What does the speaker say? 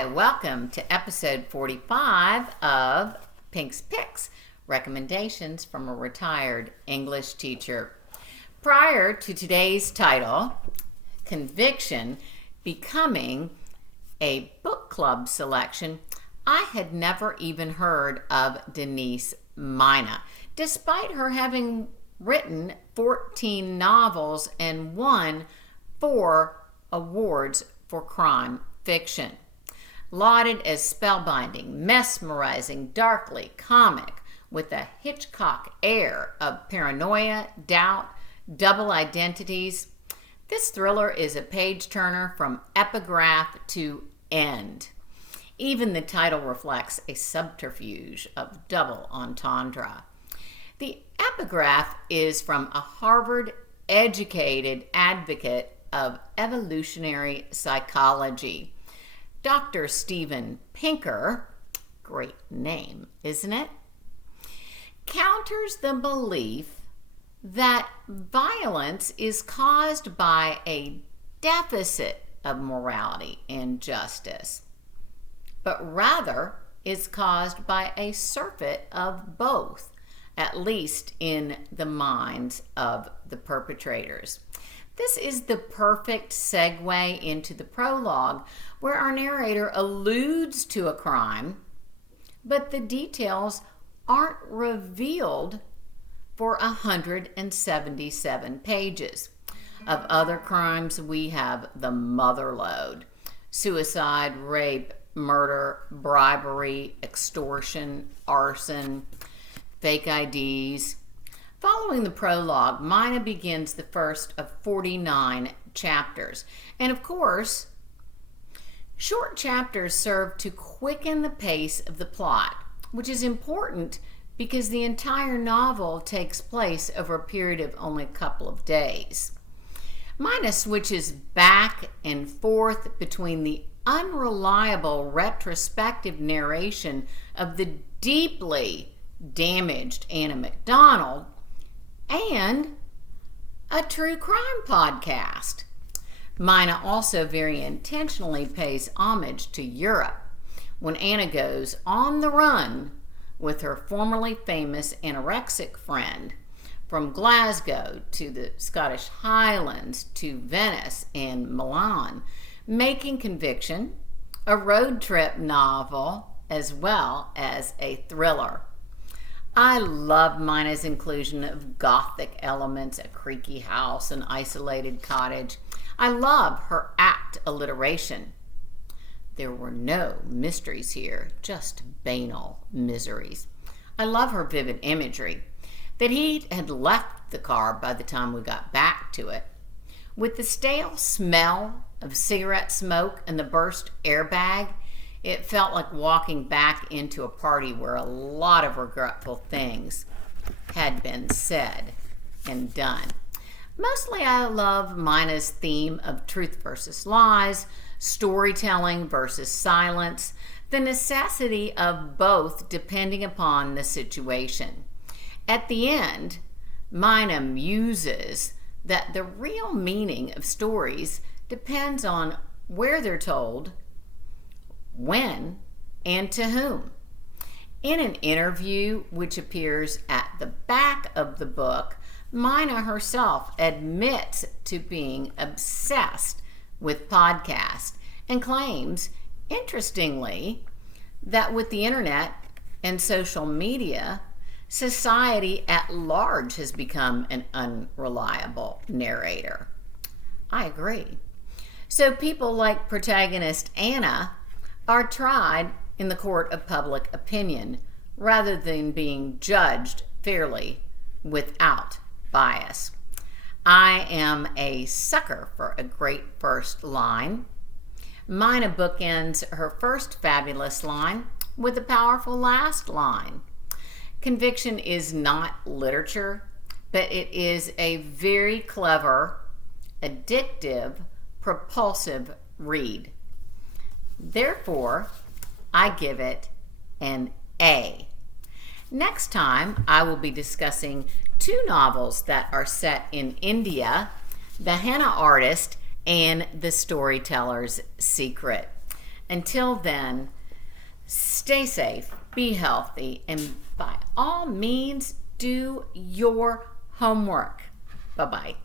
Hi, welcome to episode 45 of Pink's Picks, recommendations from a retired English teacher. Prior to today's title, Conviction becoming a book club selection, I had never even heard of Denise Mina, despite her having written 14 novels and won 4 awards for crime fiction. Lauded as spellbinding, mesmerizing, darkly comic, with a Hitchcock air of paranoia, doubt, double identities, this thriller is a page-turner from epigraph to end. Even the title reflects a subterfuge of double-entendre. The epigraph is from a Harvard-educated advocate of evolutionary psychology, Dr. Steven Pinker, great name, isn't it? Counters the belief that violence is caused by a deficit of morality and justice, but rather is caused by a surfeit of both, at least in the minds of the perpetrators. This is the perfect segue into the prologue, where our narrator alludes to a crime, but the details aren't revealed for 177 pages. Of other crimes, we have the motherlode: suicide, rape, murder, bribery, extortion, arson, fake IDs. Following the prologue, Mina begins the first of 49 chapters. And of course, short chapters serve to quicken the pace of the plot, which is important because the entire novel takes place over a period of only a couple of days. Mina switches back and forth between the unreliable retrospective narration of the deeply damaged Anna MacDonald and a true crime podcast. Mina also very intentionally pays homage to Europe when Anna goes on the run with her formerly famous anorexic friend from Glasgow to the Scottish Highlands to Venice and Milan, making Conviction a road trip novel as well as a thriller. I love Mina's inclusion of gothic elements, a creaky house, an isolated cottage. I love her apt alliteration. There were no mysteries here, just banal miseries. I love her vivid imagery, that he had left the car by the time we got back to it. With the stale smell of cigarette smoke and the burst airbag, it felt like walking back into a party where a lot of regretful things had been said and done. Mostly I love Mina's theme of truth versus lies, storytelling versus silence, the necessity of both depending upon the situation. At the end, Mina muses that the real meaning of stories depends on where they're told, when, and to whom. In an interview which appears at the back of the book, Mina herself admits to being obsessed with podcasts and claims, interestingly, that with the internet and social media, society at large has become an unreliable narrator. I agree. So people like protagonist Anna are tried in the court of public opinion rather than being judged fairly without bias. I am a sucker for a great first line. Mina bookends her first fabulous line with a powerful last line. Conviction is not literature, but it is a very clever, addictive, propulsive read. Therefore, I give it an A. Next time, I will be discussing 2 novels that are set in India, The Henna Artist and The Storyteller's Secret. Until then, stay safe, be healthy, and by all means, do your homework. Bye-bye.